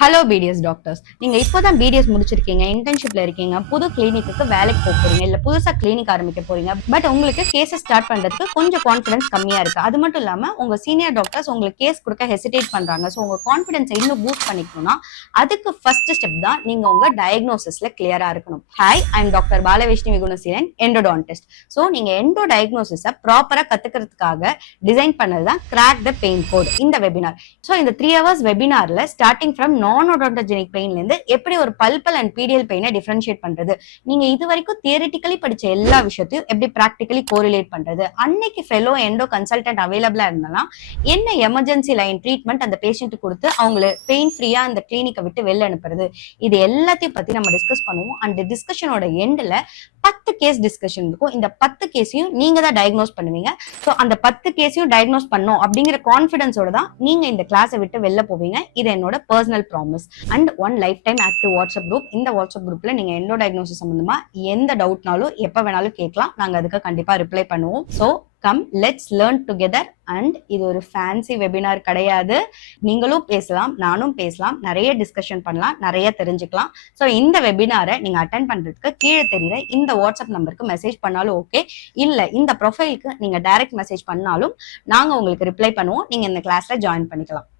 Hello BDS doctors. நீங்க இப்போதான் BDS முடிச்சிருக்கீங்க, இன்டர்ன்ஷிப்ல இருக்கீங்க, புது கிளினிக்கு வேலைக்கு போக போறீங்க, இல்ல புதுசா கிளினிக் ஆரம்பிக்க போறீங்க. பட் உங்களுக்கு கேசஸ் ஸ்டார்ட் பண்றதுக்கு கொஞ்சம் கான்ஃபிடன்ஸ் கம்மியா இருக்கு. அது மட்டும் இல்லாம உங்க சீனியர் டாக்டர்ஸ் உங்களுக்கு கேஸ் கொடுக்க ஹெசிடேட் பண்றாங்க. ஸோ உங்க கான்ஃபிடன்ஸ் இன்னும் பூஸ்ட் பண்ணிக்கணும்னா அதுக்கு ஃபர்ஸ்ட் ஸ்டெப் தான் நீங்க உங்க டயக்னோசிஸ்ல கிளியரா இருக்கணும். Hi, I am doctor Balavishnu Gunaseelan, endodontist. So நீங்க எண்டோ டயக்னோசிஸை ப்ராப்பரா கத்துக்கிறதுக்காக டிசைன் பண்ணதுதான் கிராக் த பெயின் கோட் இந்த வெபினார். ஸோ இந்த 3 hours வெபினார்ல ஸ்டார்டிங் ஃப்ரம் நான் ஓடோன்டோஜெனிக் பெயின்ல இருந்து எப்படி ஒரு பல்பல் அண்ட் பீடியல் பெயினை டிஃபரன்ஷியேட் பண்றது, நீங்க இது வரைக்கும் தியரிட்டிக்கலி படிச்ச எல்லா விஷயத்தையும் எப்படி பிராக்டிகலி கோரிலேட் பண்றது, அன்னைக்கு ஃபெலோ எண்டோ கன்சல்டன்ட் அவைலபிளா இருந்தாலும் என்ன எமர்ஜென்சி லைன் ட்ரீட்மெண்ட் அந்த பேஷண்ட் கொடுத்து அவங்களை பெயின் ஃப்ரீயா அந்த கிளினிக்கை விட்டு வெளில அனுப்புறது, இது எல்லாத்தையும் பத்தி நம்ம டிஸ்கஸ் பண்ணுவோம். அண்ட் டிஸ்கஷனோட எண்ட்ல 10 கேஸ் டிஸ்கஷன் இருக்கும். இந்த 10 கேஸையும் நீங்க தான் டயக்னோஸ் பண்ணுவீங்க. ஸோ அந்த 10 கேஸையும் டயக்னோஸ் பண்ணோம் அப்படிங்கிற கான்ஃபிடன்ஸோட தான் நீங்க இந்த கிளாஸை விட்டு வெளில போவீங்க. இது என்னோட personal promise. And one life time active WhatsApp group. இந்த வாட்ஸ்அப் குரூப்ல நீங்க எண்டோ டயக்னோசிஸ் சம்பந்தமா எந்த டவுட்னாலும் எப்ப வேணாலும் கேட்கலாம். நாங்க அதுக்கு கண்டிப்பா ரிப்ளை பண்ணுவோம். So come let's learn together. And இது ஒரு ஃபேன்சி வெபினார் கிடையாது. நீங்களும் பேசலாம், நானும் பேசலாம், நிறைய டிஸ்கஷன் பண்ணலாம், நிறைய தெரிஞ்சுக்கலாம். ஸோ இந்த வெபினாரை நீங்க அட்டென்ட் பண்றதுக்கு கீழே தெரியுற இந்த வாட்ஸ்அப் நம்பருக்கு மெசேஜ் பண்ணாலும் ஓகே, இல்ல இந்த ப்ரொஃபைலுக்கு நீங்க டைரக்ட் மெசேஜ் பண்ணாலும் நாங்க உங்களுக்கு ரிப்ளை பண்ணுவோம். நீங்க இந்த கிளாஸ்ல ஜாயின் பண்ணிக்கலாம்.